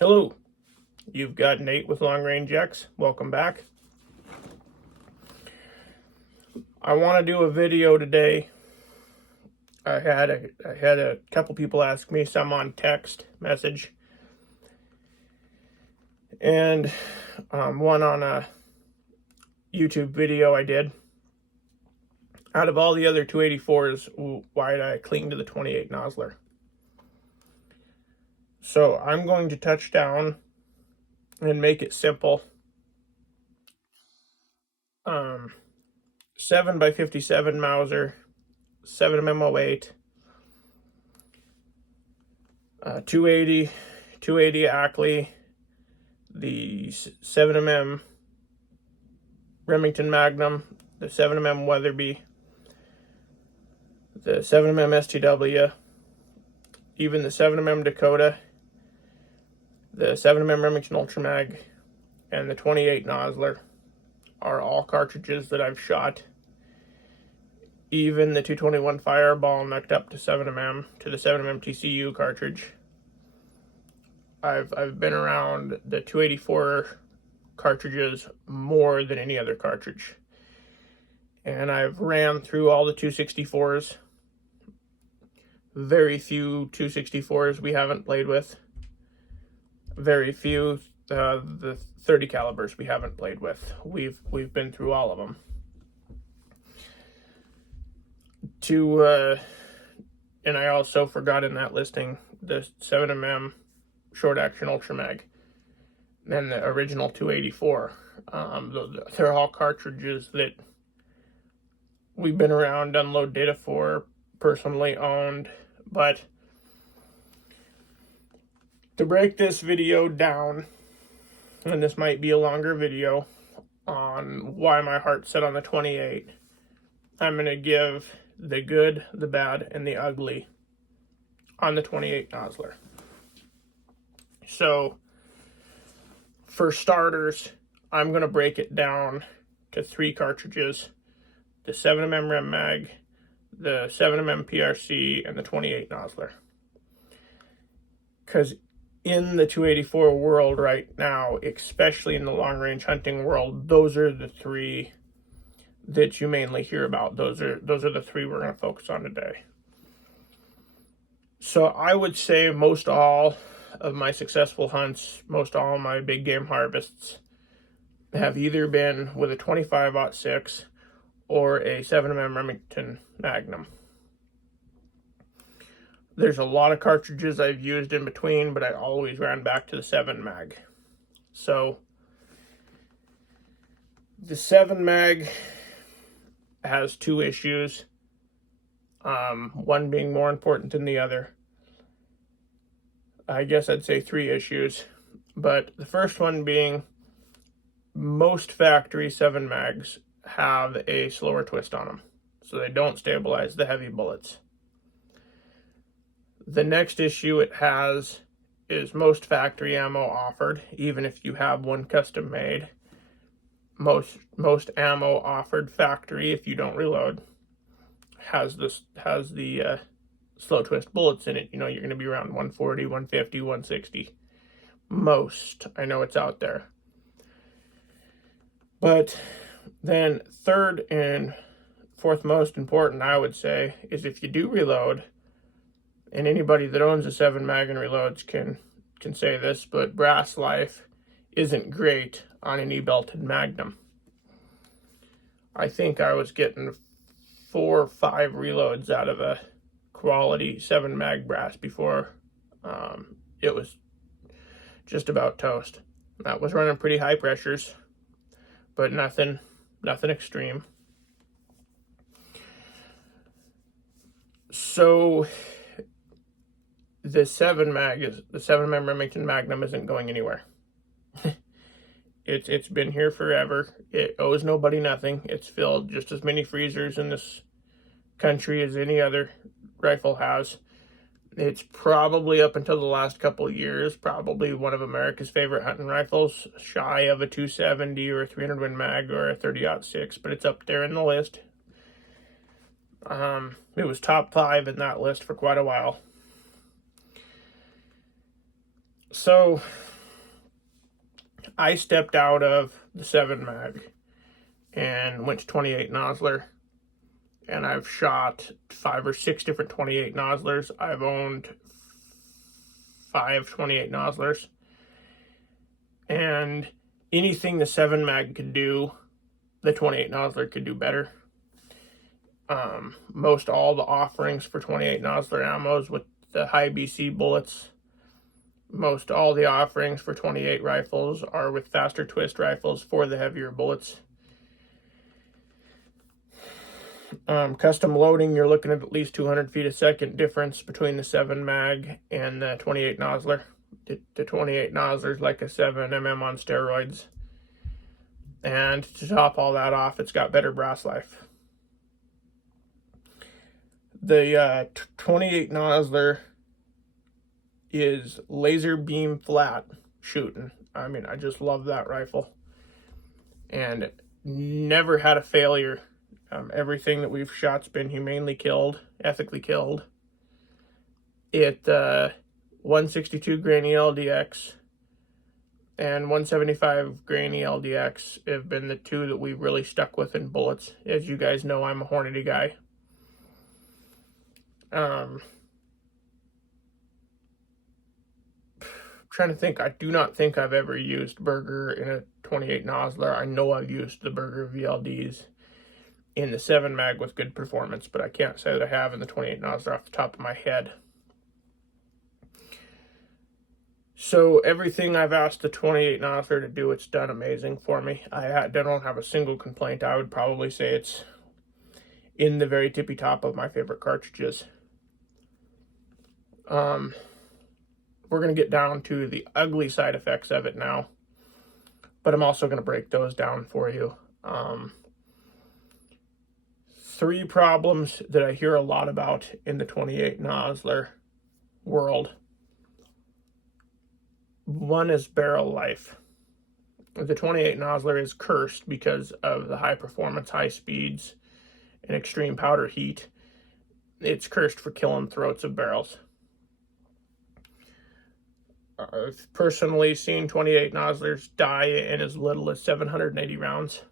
Hello, you've got Nate with Long Range X. Welcome back. I want to do a video today. I had a couple people ask me, some on text message, and one on a YouTube video I did. Out of all the other 284s, why did I cling to the 28 Nosler? So I'm going to touch down and make it simple. 7x57 Mauser, 7mm08, 280 Ackley, the 7mm Remington Magnum, the 7mm Weatherby, the 7mm STW, even the 7mm Dakota, the 7mm Remington Ultramag, and the 28 Nosler are all cartridges that I've shot. Even the 221 Fireball necked up to 7mm, to the 7mm TCU cartridge. I've been around the 284 cartridges more than any other cartridge. And I've ran through all the 264s. Very few 264s we haven't played with. Very few the 30 calibers we haven't played with. We've been through all of them. And I also forgot in that listing the 7mm short action Ultramag and the original 284. They're all cartridges that we've been around, unload data for, personally owned. But to break this video down, and this might be a longer video on why my heart's set on the 28, I'm going to give the good, the bad, and the ugly on the 28 Nosler. So, for starters, I'm going to break it down to 3 cartridges: the 7mm Rem Mag, the 7mm PRC, and the 28 Nosler. Because in the 284 world right now, especially in the long-range hunting world, those are the 3 that you mainly hear about. Those are the 3 we're going to focus on today. So I would say most all of my successful hunts, most all of my big game harvests have either been with a 25-06 or a 7mm Remington Magnum. There's a lot of cartridges I've used in between, but I always ran back to the 7 mag. So the 7 mag has 2 issues, one being more important than the other. I guess I'd say 3 issues, but the first one being most factory 7 mags have a slower twist on them, so they don't stabilize the heavy bullets. The next issue it has is most factory ammo offered, even if you have one custom made, most ammo offered factory, if you don't reload, has the slow twist bullets in it. You know, you're going to be around 140, 150, 160. Most. I know it's out there. But then third and fourth most important, I would say, is if you do reload, and anybody that owns a 7 mag and reloads can say this, but brass life isn't great on any belted Magnum. I think I was getting 4 or 5 reloads out of a quality 7 mag brass before it was just about toast. That was running pretty high pressures, but nothing extreme. So the 7mm Remington Magnum isn't going anywhere. It's been here forever. It owes nobody nothing. It's filled just as many freezers in this country as any other rifle has. It's probably, up until the last couple of years, probably one of America's favorite hunting rifles, shy of a 270 or a 300 Win Mag or a 30-06, but it's up there in the list. It was top 5 in that list for quite a while. So I stepped out of the 7 mag and went to 28 Nosler, and I've shot 5 or 6 different 28 Noslers. I've owned 5 28 Noslers, and anything the 7 mag could do, the 28 Nosler could do better. Most all the offerings for 28 Nosler ammos with the high BC bullets, most all the offerings for 28 rifles are with faster twist rifles for the heavier bullets. Custom loading, you're looking at least 200 feet a second difference between the 7 mag and the 28 Nosler. The 28 Nosler is like a 7mm on steroids. And to top all that off, it's got better brass life. The 28 Nosler is laser beam flat shooting. I mean, I just love that rifle. And never had a failure. Everything that we've shot's been humanely killed, ethically killed. It 162 grain ELDX and 175 grain ELDX have been the two that we've really stuck with in bullets. As you guys know, I'm a Hornady guy. Trying to think, I do not think I've ever used Burger in a 28 Nosler. I know I've used the Burger VLDs in the 7 mag with good performance, but I can't say that I have in the 28 Nosler off the top of my head. So everything I've asked the 28 Nosler to do, it's done amazing for me. I don't have a single complaint. I would probably say it's in the very tippy top of my favorite cartridges. We're going to get down to the ugly side effects of it now, but I'm also going to break those down for you. 3 problems that I hear a lot about in the 28 Nosler world. One is barrel life. The 28 Nosler is cursed because of the high performance, high speeds, and extreme powder heat. It's cursed for killing throats of barrels. I've personally seen 28 Noslers die in as little as 780 rounds.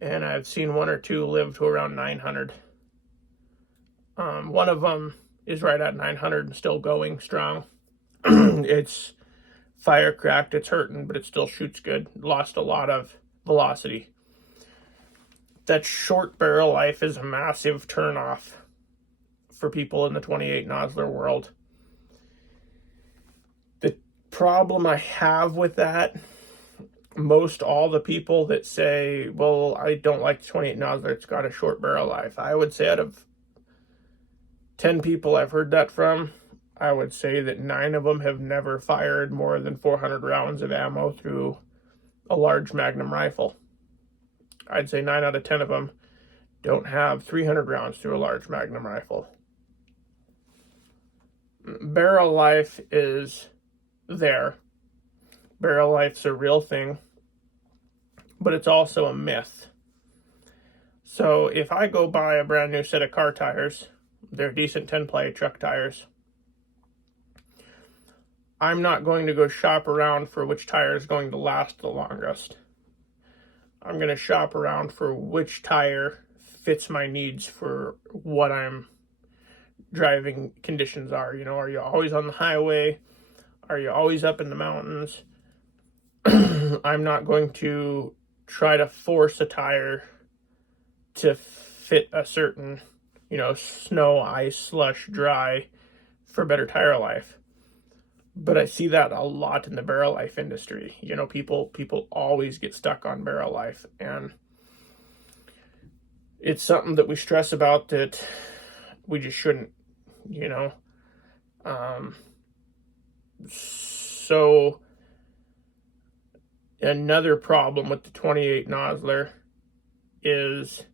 And I've seen 1 or 2 live to around 900. One of them is right at 900 and still going strong. It's fire cracked, it's hurting, but it still shoots good. Lost a lot of velocity. That short barrel life is a massive turnoff for people in the 28 Nosler world. The problem I have with that, most all the people that say, well, I don't like the 28 Nosler, it's got a short barrel life. I would say out of 10 people I've heard that from, I would say that 9 of them have never fired more than 400 rounds of ammo through a large Magnum rifle. I'd say 9 out of 10 of them don't have 300 rounds through a large Magnum rifle. Barrel life is there. Barrel life's a real thing, but it's also a myth. So if I go buy a brand new set of car tires, they're decent 10-ply truck tires, I'm not going to go shop around for which tire is going to last the longest. I'm going to shop around for which tire fits my needs for what I'm driving conditions are. You know, are you always on the highway? Are you always up in the mountains? I'm not going to try to force a tire to fit a certain, you know, snow, ice, slush, dry for better tire life. But I see that a lot in the barrel life industry. You know, people always get stuck on barrel life, and it's something that we stress about that we just shouldn't, you know. So another problem with the 28 Nosler is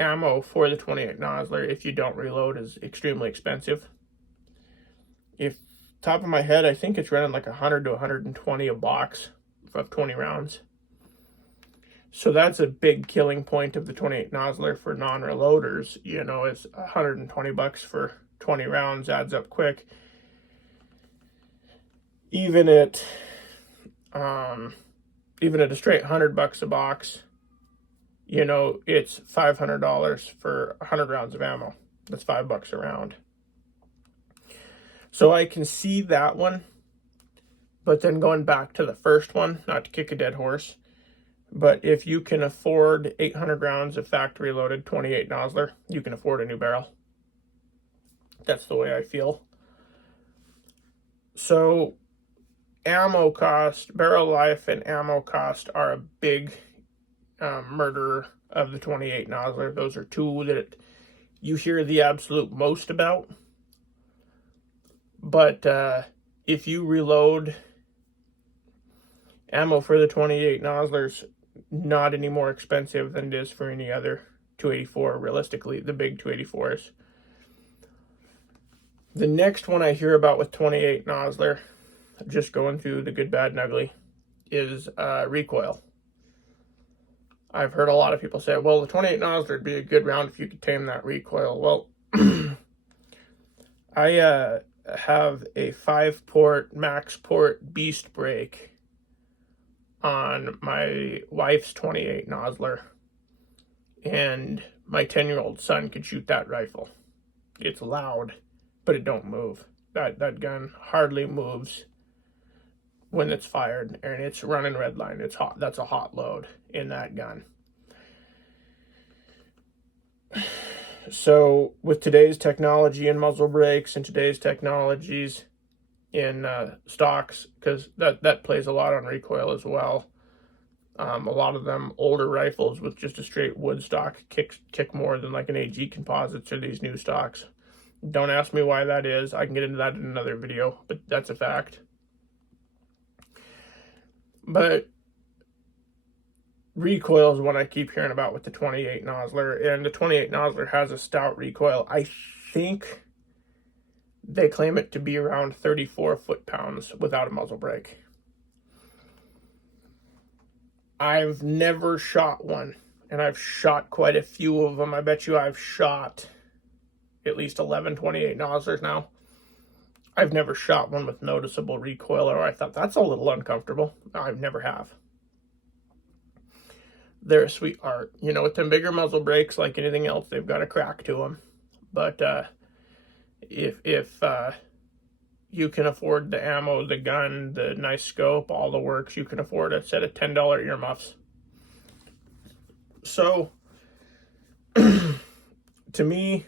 ammo for the 28 Nosler, if you don't reload, is extremely expensive. If top of my head, I think it's running like 100 to 120 a box of 20 rounds. So that's a big killing point of the 28 Nosler for non-reloaders. You know, it's $120 for 20 rounds, adds up quick. even at a straight $100 a box, you know, it's $500 for 100 rounds of ammo. That's $5 a round. So I can see that one, but then going back to the first one, not to kick a dead horse, but if you can afford 800 rounds of factory loaded 28 Nosler, you can afford a new barrel. That's the way I feel. So ammo cost, barrel life, and ammo cost are a big murderer of the 28 Nosler. Those are two that you hear the absolute most about. But if you reload, ammo for the 28 Nosler's not any more expensive than it is for any other 284, realistically, the big 284s. The next one I hear about with 28 Nosler, just going through the good, bad, and ugly, is recoil. I've heard a lot of people say, well, the 28 Nosler would be a good round if you could tame that recoil. Well, I have a 5-port max port beast brake on my wife's 28 Nosler, and my 10-year-old son could shoot that rifle. It's loud, but it don't move. That gun hardly moves when it's fired, and it's running red line. It's hot. That's a hot load in that gun. So with today's technology in muzzle brakes and today's technologies in stocks, because that plays a lot on recoil as well. A lot of them older rifles with just a straight wood stock kick more than like an AG composites or these new stocks. Don't ask me why that is. I can get into that in another video, but that's a fact. But recoil is what I keep hearing about with the 28 Nosler, and the 28 Nosler has a stout recoil. I think they claim it to be around 34 foot-pounds without a muzzle brake. I've never shot one, and I've shot quite a few of them. I bet you I've shot at least 11 28 Noslers now. I've never shot one with noticeable recoil, or I thought that's a little uncomfortable. I've never have. They're a sweet art. You know, with them bigger muzzle brakes, like anything else, they've got a crack to them. But if you can afford the ammo, the gun, the nice scope, all the works, you can afford a set of $10 earmuffs. So, to me,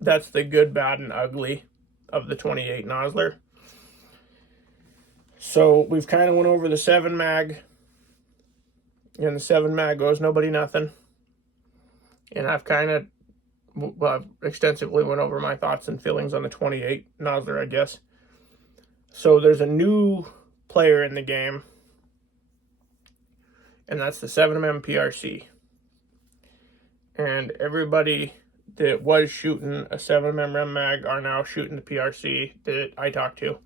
that's the good, bad, and ugly of the 28 Nosler. So, we've kind of went over the 7 mag. And the 7 mag goes nobody nothing. And I've kind of extensively went over my thoughts and feelings on the 28 Nosler, I guess. So there's a new player in the game, and that's the 7mm PRC. And everybody that was shooting a 7mm rem mag are now shooting the PRC that I talked to.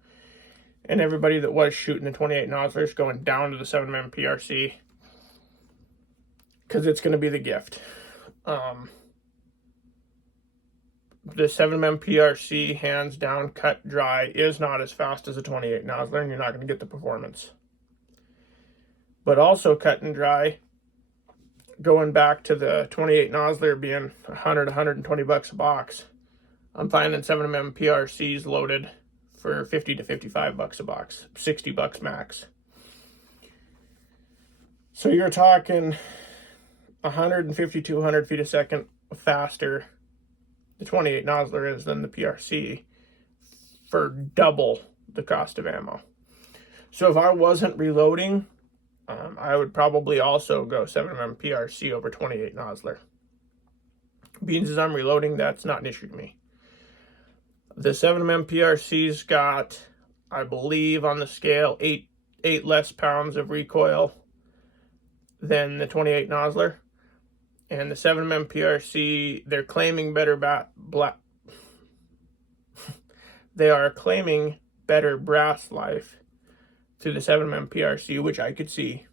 And everybody that was shooting the 28 Nosler is going down to the 7mm PRC because it's going to be the gift. The 7mm PRC, hands down, cut dry, is not as fast as a 28 Nosler, and you're not going to get the performance. But also cut and dry, going back to the 28 Nosler being $100, $120 a box, I'm finding 7mm PRCs loaded for $50 to $55 a box, $60 max. So you're talking 150, 200 feet a second faster the 28 Nosler is than the PRC for double the cost of ammo. So if I wasn't reloading, I would probably also go 7mm PRC over 28 Nosler. Being as I'm reloading, that's not an issue to me. The 7mm PRC's got, I believe on the scale, 8 less pounds of recoil than the 28 Nosler. And the 7mm PRC, they're claiming they are claiming better brass life through the 7mm PRC, which I could see.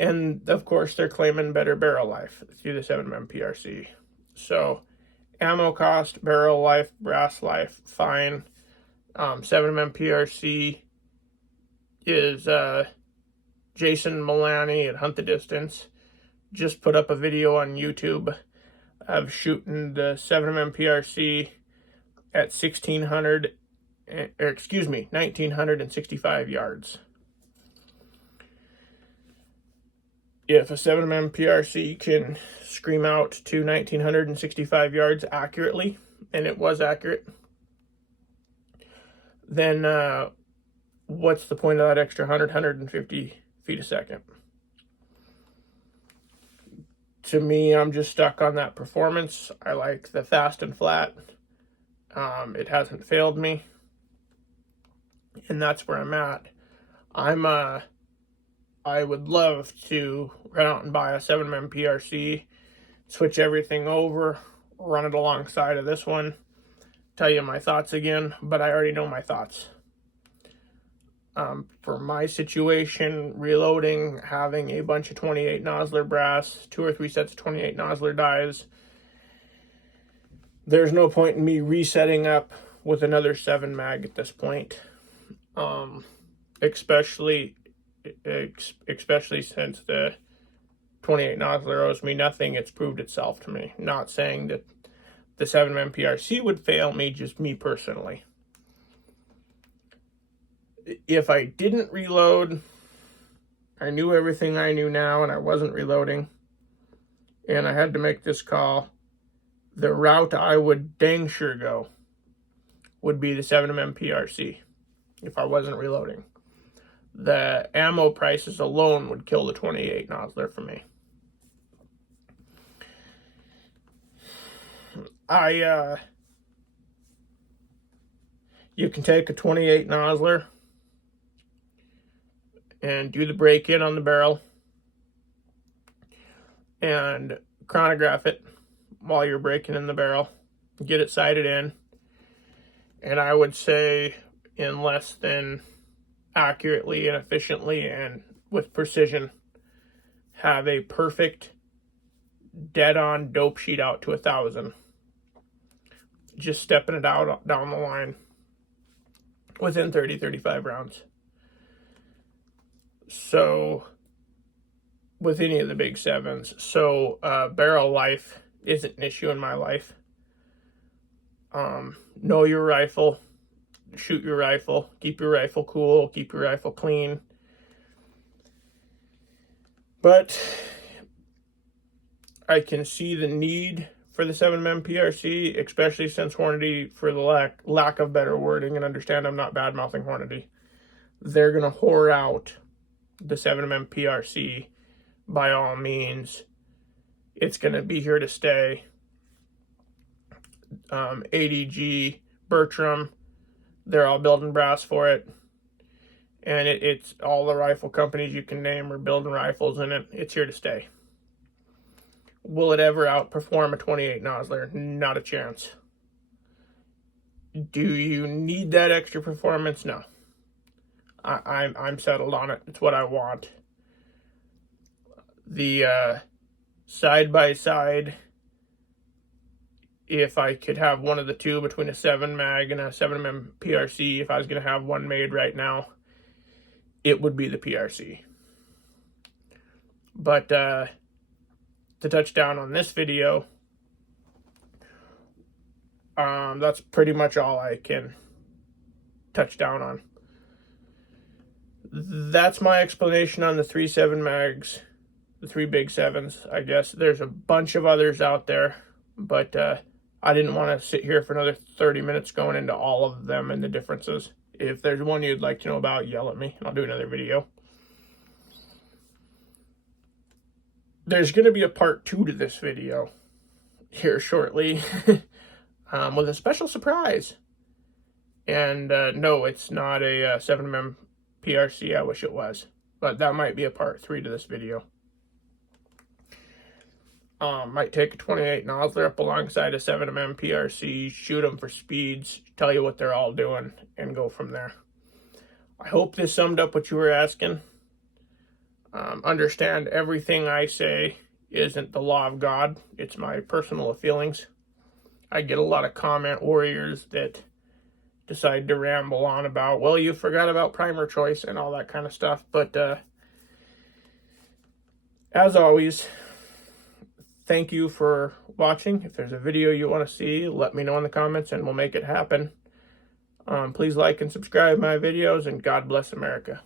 And of course, they're claiming better barrel life through the 7mm PRC. So, ammo cost, barrel life, brass life, fine. 7mm PRC is Jason Milani at Hunt the Distance. Just put up a video on YouTube of shooting the 7mm PRC at 1965 yards. If a 7mm PRC can scream out to 1965 yards accurately, and it was accurate, then what's the point of that extra 150 feet a second? To me, I'm just stuck on that performance. I like the fast and flat. It hasn't failed me, and that's where I'm at. I would love to run out and buy a 7mm PRC, switch everything over, run it alongside of this one, tell you my thoughts again, but I already know my thoughts. For my situation, reloading, having a bunch of 28 Nosler brass, 2 or 3 sets of 28 Nosler dies, there's no point in me resetting up with another 7 mag at this point. Especially since the 28 Nosler owes me nothing. It's proved itself to me. Not saying that the 7mm PRC would fail me, just me personally. If I didn't reload, I knew everything I knew now and I wasn't reloading, and I had to make this call, the route I would dang sure go would be the 7mm PRC if I wasn't reloading. The ammo prices alone would kill the 28 Nosler for me. You can take a 28 Nosler and do the break-in on the barrel and chronograph it while you're breaking in the barrel. Get it sighted in. And I would say in less than accurately and efficiently and with precision, have a perfect dead-on dope sheet out to 1,000. Just stepping it out down the line within 30-35 rounds. So with any of the big 7s, so barrel life isn't an issue in my life. Know your rifle, shoot your rifle, keep your rifle cool, keep your rifle clean. But I can see the need for the 7mm PRC, especially since Hornady, for the lack of better wording, and understand I'm not bad-mouthing Hornady, they're going to whore out the 7mm PRC by all means. It's going to be here to stay. ADG, Bertram, they're all building brass for it. And it's all the rifle companies you can name are building rifles in it. It's here to stay. Will it ever outperform a 28 Nosler? Not a chance. Do you need that extra performance? No. I'm settled on it. It's what I want. The side-by-side, if I could have one of the two between a 7 mag and a 7mm PRC, if I was going to have one made right now, it would be the PRC. But to touch down on this video, that's pretty much all I can touch down on. That's my explanation on the 3 7 mags, the 3 big 7s, I guess. There's a bunch of others out there, but I didn't want to sit here for another 30 minutes going into all of them and the differences. If there's one you'd like to know about, yell at me, and I'll do another video. There's going to be a part 2 to this video here shortly with a special surprise. And no, it's not a 7mm PRC. I wish it was. But that might be a part 3 to this video. Might take a 28 Nosler up alongside a 7mm PRC, shoot them for speeds, tell you what they're all doing, and go from there. I hope this summed up what you were asking. Understand everything I say isn't the law of God. It's my personal feelings. I get a lot of comment warriors that decide to ramble on about, well, you forgot about primer choice and all that kind of stuff. But as always, thank you for watching. If there's a video you want to see, let me know in the comments and we'll make it happen. Please like and subscribe my videos, and God bless America.